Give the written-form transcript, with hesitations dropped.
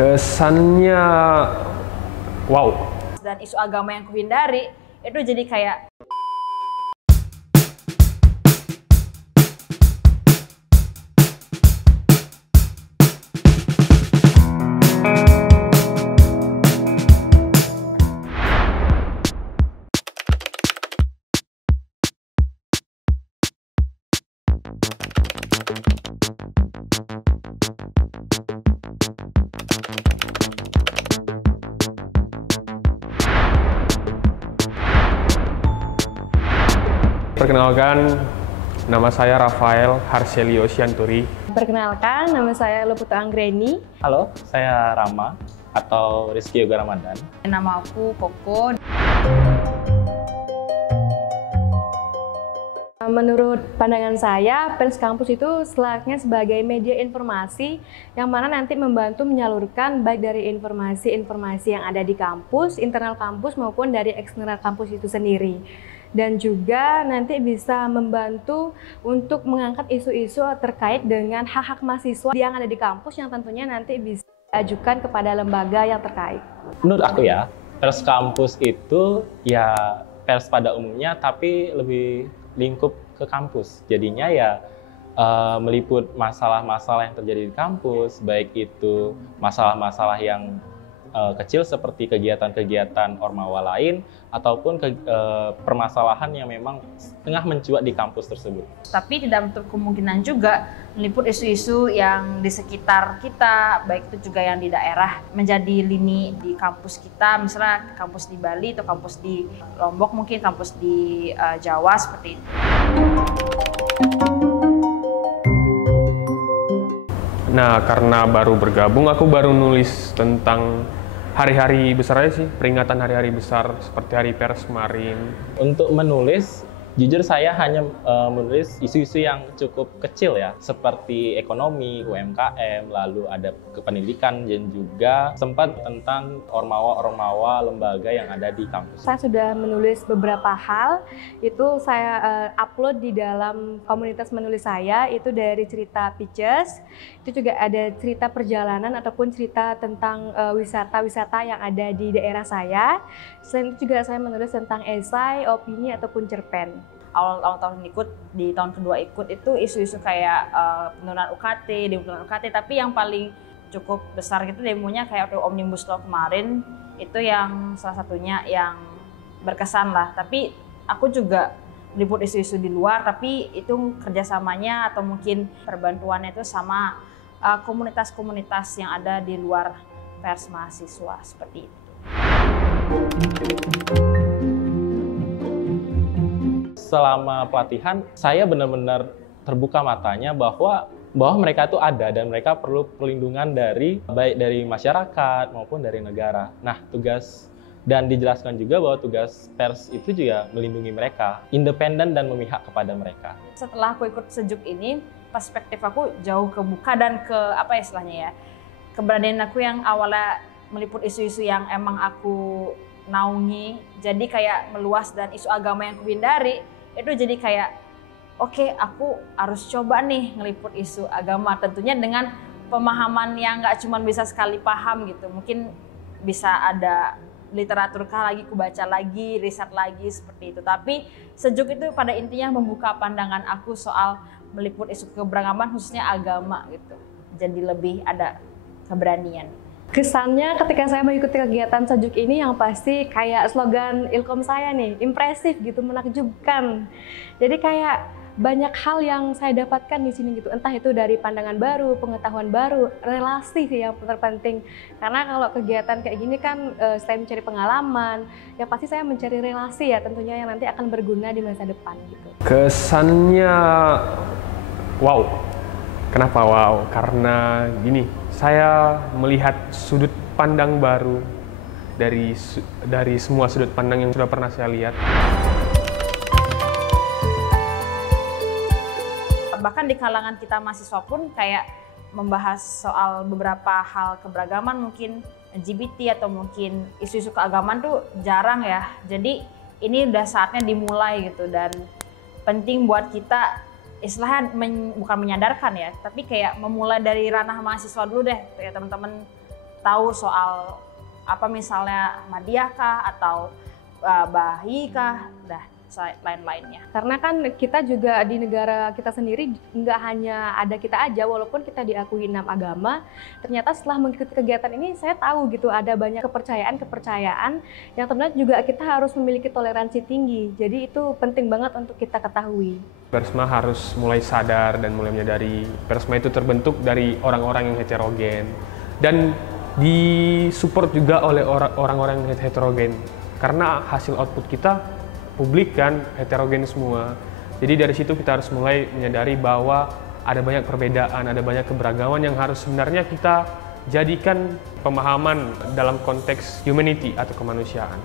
Kesannya wow. Dan isu agama yang kuhindari itu jadi kayak Perkenalkan, nama saya Rafael Harselio Sianturi. Perkenalkan, nama saya Loputo Anggreni. Halo, saya Rama atau Rizky Yoga Ramadan. nama aku Koko. Menurut pandangan saya, pers kampus itu selayaknya sebagai media informasi yang mana nanti membantu menyalurkan baik dari informasi-informasi yang ada di kampus, internal kampus maupun dari eksternal kampus itu sendiri. Dan juga nanti bisa membantu untuk mengangkat isu-isu terkait dengan hak-hak mahasiswa yang ada di kampus yang tentunya nanti bisa diajukan kepada lembaga yang terkait. Menurut aku ya, pers kampus itu ya pers pada umumnya tapi lebih lingkup ke kampus. Jadinya ya meliput masalah-masalah yang terjadi di kampus, baik itu masalah-masalah yang kecil seperti kegiatan-kegiatan ormawa lain ataupun permasalahan yang memang tengah mencuat di kampus tersebut. Tapi tidak menutup kemungkinan juga meliput isu-isu yang di sekitar kita, baik itu juga yang di daerah menjadi lini di kampus kita, misalnya kampus di Bali atau kampus di Lombok, mungkin kampus di Jawa seperti itu. Nah, karena baru bergabung, aku baru nulis tentang hari-hari besar aja sih, peringatan hari-hari besar seperti Hari Pers kemarin. Untuk menulis, jujur saya hanya menulis isu-isu yang cukup kecil ya, seperti ekonomi, UMKM, lalu ada kependidikan, dan juga sempat tentang ormawa-ormawa lembaga yang ada di kampus. Saya sudah menulis beberapa hal, itu saya upload di dalam komunitas menulis saya, itu dari cerita Pitches, itu juga ada cerita perjalanan ataupun cerita tentang wisata-wisata yang ada di daerah saya. Selain itu juga saya menulis tentang esai, opini, ataupun cerpen. Awal tahun ikut, di tahun kedua ikut itu isu-isu kayak penurunan UKT, penurunan UKT, tapi yang paling cukup besar gitu demonya kayak Omnibus Law kemarin, itu yang salah satunya yang berkesan lah. Tapi aku juga meliput isu-isu di luar, tapi itu kerjasamanya atau mungkin perbantuannya itu sama komunitas-komunitas yang ada di luar pers mahasiswa seperti itu. Selama pelatihan, saya benar-benar terbuka matanya bahwa mereka itu ada dan mereka perlu perlindungan baik dari masyarakat maupun dari negara. Nah, dan dijelaskan juga bahwa tugas pers itu juga melindungi mereka, independen dan memihak kepada mereka. Setelah aku ikut Sejuk ini, perspektif aku jauh kebuka dan keberanian aku yang awalnya meliput isu-isu yang emang aku naungi, jadi kayak meluas, dan isu agama yang kuhindari, itu jadi kayak oke, aku harus coba nih ngeliput isu agama, tentunya dengan pemahaman yang nggak cuma bisa sekali paham gitu, mungkin bisa ada literatur lagi, kubaca lagi, riset lagi seperti itu. Tapi Sejuk itu pada intinya membuka pandangan aku soal meliput isu keberagaman khususnya agama gitu, jadi lebih ada keberanian. Kesannya ketika saya mengikuti kegiatan Sejuk ini yang pasti kayak slogan Ilkom saya nih, impresif gitu, menakjubkan. Jadi kayak banyak hal yang saya dapatkan di sini gitu, entah itu dari pandangan baru, pengetahuan baru, relasi sih yang terpenting. Karena kalau kegiatan kayak gini kan selain mencari pengalaman, ya pasti saya mencari relasi ya tentunya yang nanti akan berguna di masa depan gitu. Kesannya wow. Kenapa wow? Karena gini, saya melihat sudut pandang baru dari semua sudut pandang yang sudah pernah saya lihat. Bahkan di kalangan kita mahasiswa pun kayak membahas soal beberapa hal keberagaman, mungkin LGBT atau mungkin isu-isu keagamaan tuh jarang ya. Jadi ini udah saatnya dimulai gitu, dan penting buat kita istilahnya bukan menyadarkan ya, tapi kayak memulai dari ranah mahasiswa dulu deh, kayak teman-teman tahu soal apa misalnya Ahmadiyah kah atau Baha'i kah, lain-lainnya. Karena kan kita juga di negara kita sendiri nggak hanya ada kita aja, walaupun kita diakui 6 agama, ternyata setelah mengikuti kegiatan ini saya tahu gitu ada banyak kepercayaan yang ternyata juga kita harus memiliki toleransi tinggi. Jadi itu penting banget untuk kita ketahui. Persma harus mulai sadar dan mulai menyadari Persma itu terbentuk dari orang-orang yang heterogen dan disupport juga oleh orang-orang yang heterogen, karena hasil output kita publik kan heterogen semua. Jadi dari situ kita harus mulai menyadari bahwa ada banyak perbedaan, ada banyak keberagaman yang harus sebenarnya kita jadikan pemahaman dalam konteks humanity atau kemanusiaan.